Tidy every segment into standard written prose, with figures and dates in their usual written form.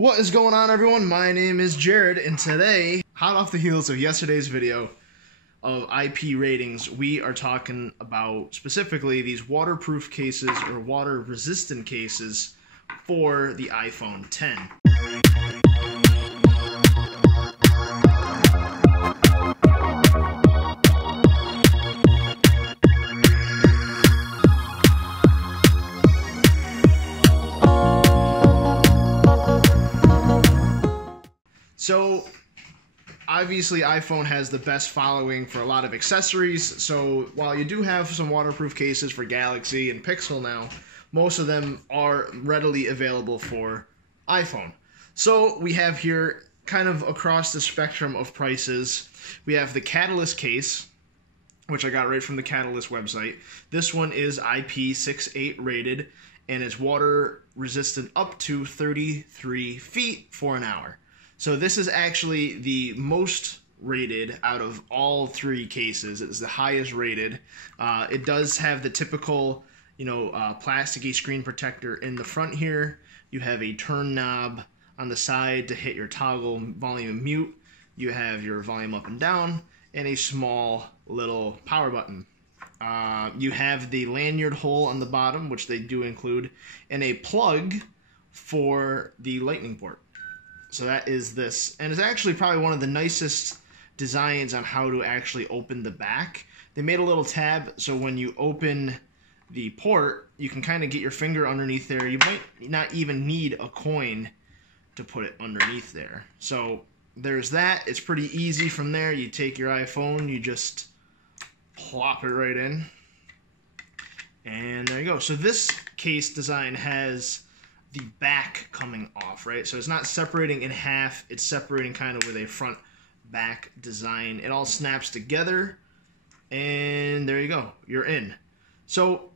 What is going on, everyone? My name is Jared, and today, hot off the heels of yesterday's video of IP ratings, we are talking about specifically these waterproof cases or water-resistant cases for the iPhone X. So, obviously iPhone has the best following for a lot of accessories, so while you do have some waterproof cases for Galaxy and Pixel now, most of them are readily available for iPhone. So we have here, kind of across the spectrum of prices, we have the Catalyst case, which I got right from the Catalyst website. This one is IP68 rated, and it's water resistant up to 33 feet for an hour. So this is actually the most rated out of all three cases. It's the highest rated. It does have the typical, plasticky screen protector in the front here. You have a turn knob on the side to hit your toggle volume mute. You have your volume up and down, and a small little power button. You have the lanyard hole on the bottom, which they do include, and a plug for the lightning port. So that is this, and it's actually probably one of the nicest designs on how to actually open the back. They made a little tab, so when you open the port, you can kind of get your finger underneath there. You might not even need a coin to put it underneath there. So there's that. It's pretty easy from there. You take your iPhone, you just plop it right in, and there you go. So this case design has the back coming off, right? So it's not separating in half, it's separating kind of with a front back design. It all snaps together, and there you go, you're in. So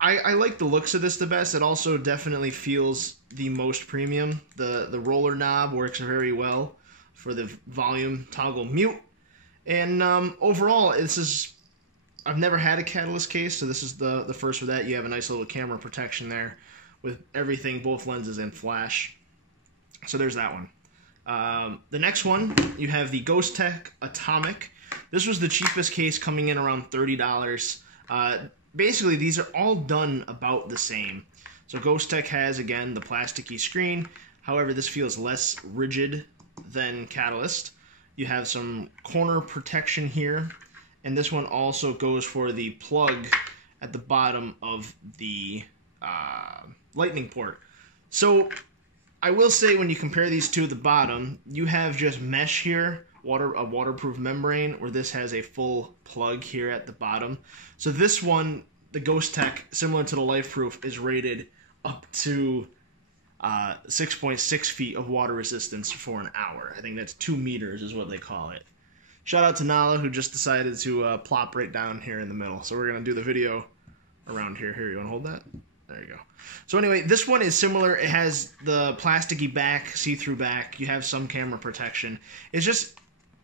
I like the looks of this the best. It also definitely feels the most premium. The roller knob works very well for the volume toggle mute, and overall I've never had a Catalyst case, so this is the first for that. You have a nice little camera protection there with everything, both lenses and flash. So there's that one. The next one, you have the Ghosttec Atomic. This was the cheapest case, coming in around $30. Basically, these are all done about the same. So Ghosttec has, again, the plasticky screen. However, this feels less rigid than Catalyst. You have some corner protection here, and this one also goes for the plug at the bottom of the lightning port. So I will say, when you compare these two at the bottom, you have just mesh here, a waterproof membrane, where this has a full plug here at the bottom. So this one, the Ghosttec, similar to the LifeProof, is rated up to 6.6 feet of water resistance for an hour. I think that's 2 meters is what they call it. Shout out to Nala, who just decided to plop right down here in the middle. So we're going to do the video around here. Here, you want to hold that? There you go. So anyway, this one is similar. It has the plasticky back, see-through back. You have some camera protection. It's just,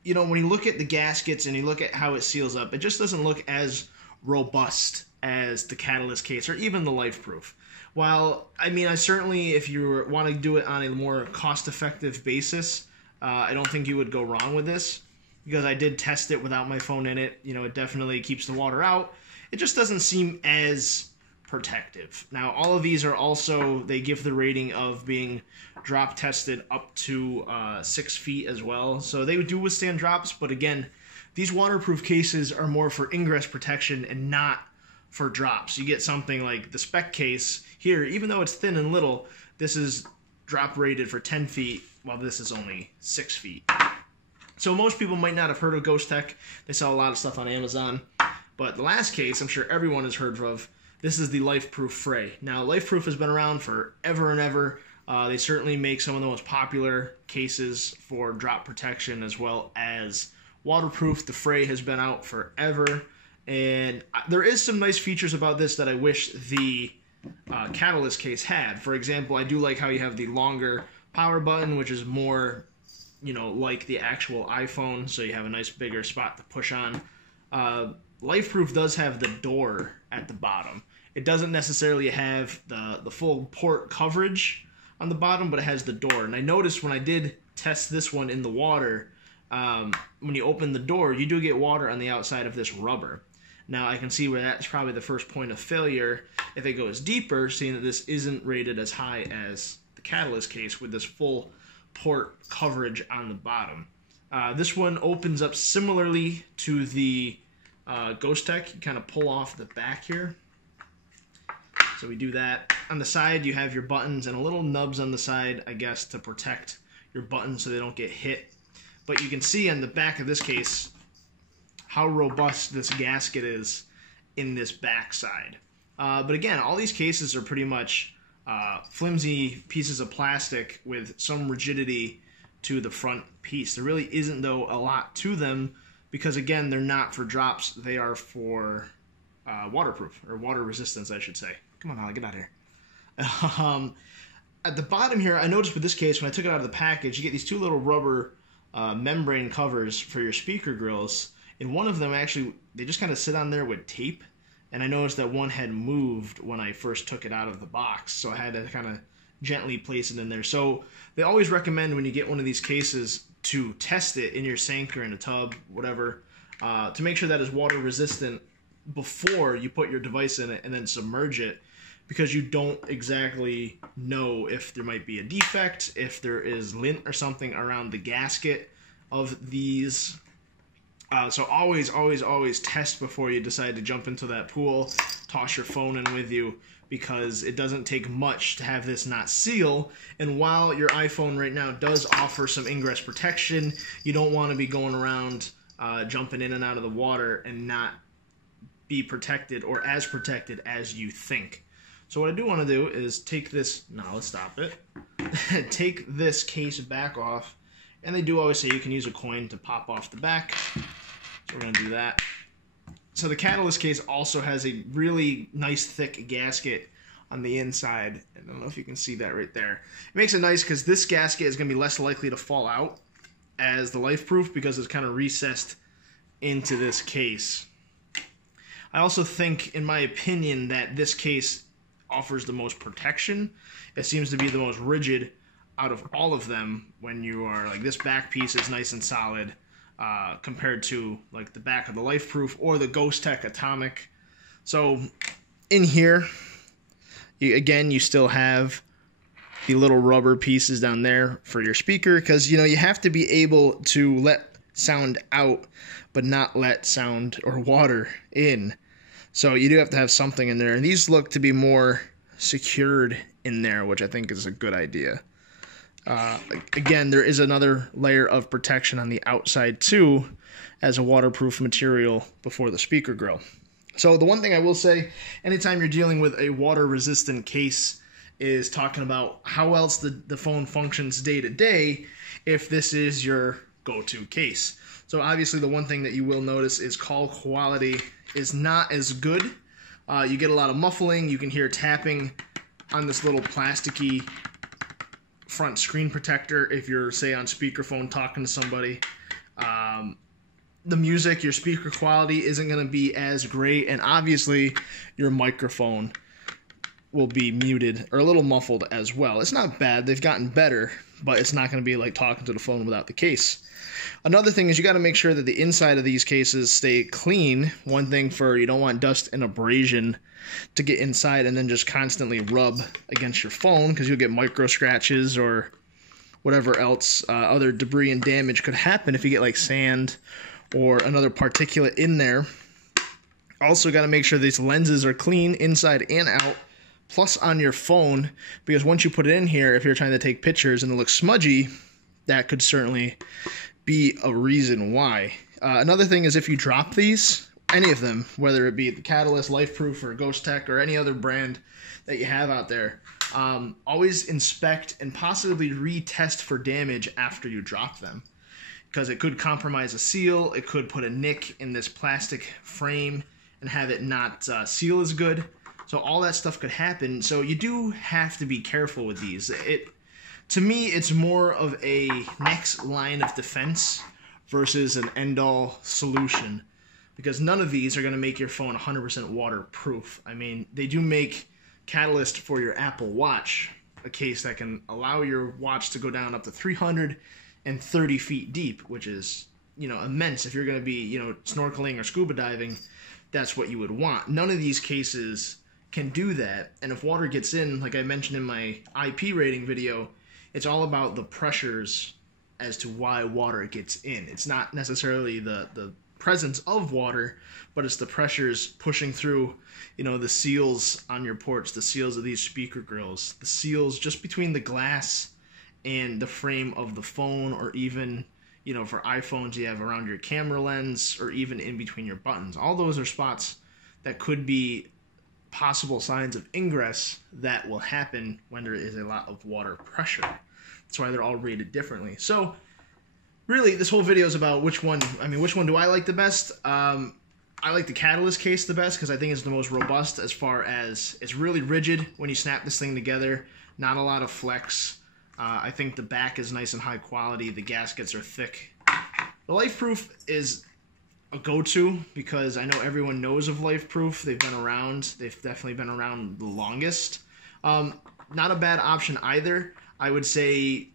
when you look at the gaskets and you look at how it seals up, it just doesn't look as robust as the Catalyst case or even the LifeProof. While, I certainly, if you want to do it on a more cost-effective basis, I don't think you would go wrong with this, because I did test it without my phone in it. It definitely keeps the water out. It just doesn't seem as protective. Now, all of these are also, they give the rating of being drop tested up to 6 feet as well. So they do withstand drops, but again, these waterproof cases are more for ingress protection and not for drops. You get something like the Spec case here, even though it's thin and little, this is drop rated for 10 feet, while this is only 6 feet. So most people might not have heard of Ghosttec. They sell a lot of stuff on Amazon. But the last case, I'm sure everyone has heard of. This is the LifeProof Fray. Now, LifeProof has been around for ever and ever. They certainly make some of the most popular cases for drop protection as well as waterproof. The Fray has been out forever. And there is some nice features about this that I wish the Catalyst case had. For example, I do like how you have the longer power button, which is more, like the actual iPhone. So you have a nice bigger spot to push on. LifeProof does have the door at the bottom. It doesn't necessarily have the full port coverage, on the bottom, but it has the door. And I noticed when I did test this one in the water, when you open the door, you do get water on the outside of this rubber. Now I can see where that's probably the first point of failure if it goes deeper, seeing that this isn't rated as high as the Catalyst case with this full port coverage on the bottom. This one opens up similarly to the Ghost Tech. You kind of pull off the back here. So we do that. On the side, you have your buttons and a little nubs on the side, I guess, to protect your buttons so they don't get hit. But you can see on the back of this case how robust this gasket is in this back side. But again, all these cases are pretty much flimsy pieces of plastic with some rigidity to the front piece. There really isn't, though, a lot to them because, again, they're not for drops. They are for waterproof, or water resistance, I should say. Come on, Holly, get out of here. At the bottom here, I noticed with this case, when I took it out of the package, you get these two little rubber membrane covers for your speaker grills. And one of them, actually, they just kind of sit on there with tape. And I noticed that one had moved when I first took it out of the box. So I had to kind of gently place it in there. So they always recommend when you get one of these cases to test it in your sink or in a tub, whatever, to make sure that it's water resistant before you put your device in it and then submerge it, because you don't exactly know if there might be a defect, if there is lint or something around the gasket of these. So always, always, always test before you decide to jump into that pool. Toss your phone in with you, because it doesn't take much to have this not seal. And while your iPhone right now does offer some ingress protection, you don't want to be going around jumping in and out of the water and not be protected, or as protected as you think. So what I do want to do is take this, now let's stop it, take this case back off, and they do always say you can use a coin to pop off the back, so we're going to do that. So the Catalyst case also has a really nice thick gasket on the inside. I don't know if you can see that right there. It makes it nice because this gasket is going to be less likely to fall out as the LifeProof, because it's kind of recessed into this case. I also think, in my opinion, that this case offers the most protection. It seems to be the most rigid out of all of them. When you are like, this back piece is nice and solid compared to like the back of the LifeProof or the Ghost Tech Atomic. So in here, you still have the little rubber pieces down there for your speaker, because you have to be able to let sound out but not let sound or water in. So you do have to have something in there, and these look to be more secured in there, which I think is a good idea. Again, there is another layer of protection on the outside too, as a waterproof material before the speaker grill. So the one thing I will say, anytime you're dealing with a water-resistant case, is talking about how else the phone functions day to day if this is your go-to case. So obviously the one thing that you will notice is call quality is not as good. You get a lot of muffling. You can hear tapping on this little plasticky front screen protector if you're, say, on speakerphone talking to somebody. The music, your speaker quality isn't going to be as great, and obviously your microphone will be muted or a little muffled as well. It's not bad. They've gotten better, but it's not going to be like talking to the phone without the case. Another thing is you got to make sure that the inside of these cases stay clean. One thing you don't want dust and abrasion to get inside and then just constantly rub against your phone, because you'll get micro scratches or whatever else other debris and damage could happen if you get like sand or another particulate in there. Also got to make sure these lenses are clean inside and out, plus on your phone, because once you put it in here, if you're trying to take pictures and it looks smudgy, that could certainly be a reason why. Another thing is if you drop these, any of them, whether it be the Catalyst, LifeProof, or Ghost Tech, or any other brand that you have out there, always inspect and possibly retest for damage after you drop them, because it could compromise a seal, it could put a nick in this plastic frame and have it not seal as good. So all that stuff could happen. So you do have to be careful with these. To me, it's more of a next line of defense versus an end-all solution, because none of these are going to make your phone 100% waterproof. I mean, they do make Catalyst for your Apple Watch a case that can allow your watch to go down up to 330 feet deep, which is, you know, immense. If you're going to be, you know, snorkeling or scuba diving, that's what you would want. None of these cases can do that. And if water gets in, like I mentioned in my IP rating video, it's all about the pressures as to why water gets in. It's not necessarily the presence of water, but it's the pressures pushing through, you know, the seals on your ports, the seals of these speaker grills, the seals just between the glass and the frame of the phone, or even, you know, for iPhones you have around your camera lens, or even in between your buttons. All those are spots that could be possible signs of ingress that will happen when there is a lot of water pressure. That's why they're all rated differently. So really, this whole video is about which one do I like the best? I like the Catalyst case the best because I think it's the most robust, as far as it's really rigid when you snap this thing together. Not a lot of flex. I think the back is nice and high quality. The gaskets are thick. The LifeProof is a go-to because I know everyone knows of LifeProof. They've been around. They've definitely been around the longest. Not a bad option either. I would say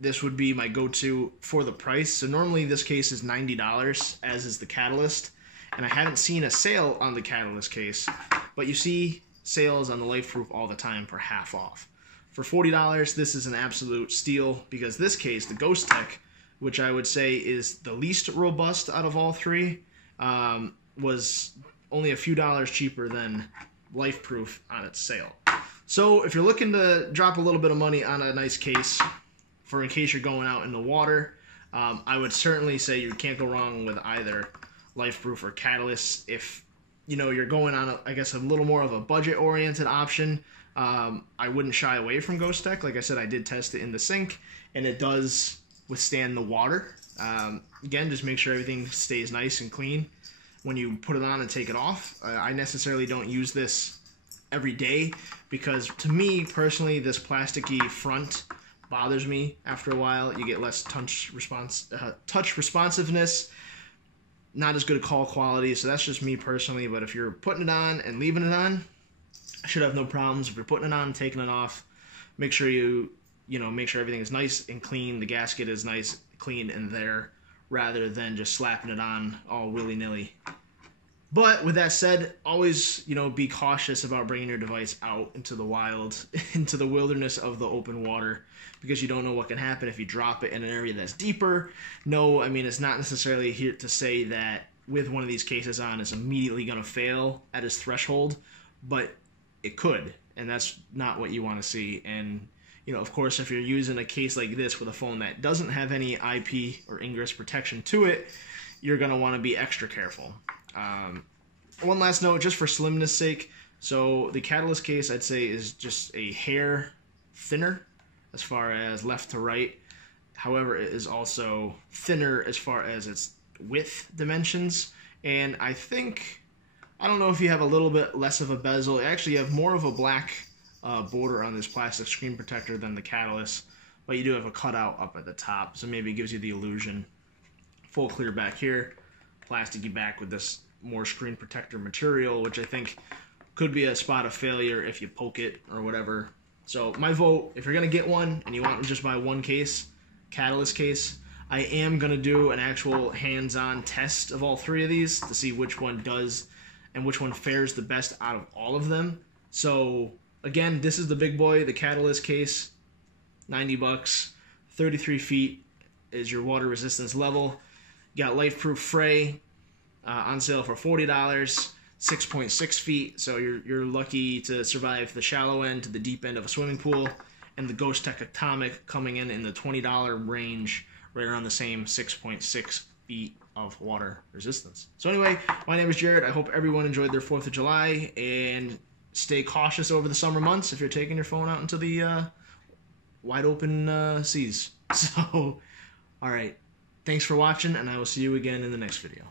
this would be my go-to for the price. So normally this case is $90, as is the Catalyst. And I haven't seen a sale on the Catalyst case, but you see sales on the LifeProof all the time for half off. For $40, this is an absolute steal, because this case, the Ghost Tech, which I would say is the least robust out of all three, was only a few dollars cheaper than LifeProof on its sale. So if you're looking to drop a little bit of money on a nice case, for in case you're going out in the water, I would certainly say you can't go wrong with either LifeProof or Catalyst. If, you know, you're going on, I guess, a little more of a budget-oriented option, I wouldn't shy away from Ghost Tech. Like I said, I did test it in the sink, and it does withstand the water. Again, just make sure everything stays nice and clean when you put it on and take it off. I necessarily don't use this every day because, to me personally, this plasticky front bothers me after a while. You get less touch responsiveness, not as good a call quality. So that's just me personally. But if you're putting it on and leaving it on, I should have no problems. If you're putting it on and taking it off, make sure make sure everything is nice and clean. The gasket is nice, clean in there, rather than just slapping it on all willy-nilly. But with that said, always, be cautious about bringing your device out into the wild, into the wilderness of the open water, because you don't know what can happen if you drop it in an area that's deeper. No, it's not necessarily here to say that with one of these cases on, it's immediately going to fail at its threshold, but it could, and that's not what you want to see. And, of course, if you're using a case like this with a phone that doesn't have any IP or ingress protection to it, you're going to want to be extra careful. One last note, just for slimness sake, so the Catalyst case, I'd say, is just a hair thinner as far as left to right. However, it is also thinner as far as its width dimensions. And I don't know if you have a little bit less of a bezel. Actually, you have more of a black border on this plastic screen protector than the Catalyst, but you do have a cutout up at the top, so maybe it gives you the illusion. Full clear back here, plasticky back with this more screen protector material, which I think could be a spot of failure if you poke it or whatever. So my vote, if you're going to get one and you want to just buy one case, Catalyst case, I am going to do an actual hands-on test of all three of these to see which one does and which one fares the best out of all of them. So again, this is the big boy, the Catalyst case, $90, 33 feet is your water resistance level. You got LifeProof Frey on sale for $40, 6.6 feet, so you're lucky to survive the shallow end to the deep end of a swimming pool, and the Ghost Tech Atomic coming in the $20 range, right around the same 6.6 feet of water resistance. So anyway, my name is Jared. I hope everyone enjoyed their 4th of July, and stay cautious over the summer months if you're taking your phone out into the wide open seas. So, all right. Thanks for watching, and I will see you again in the next video.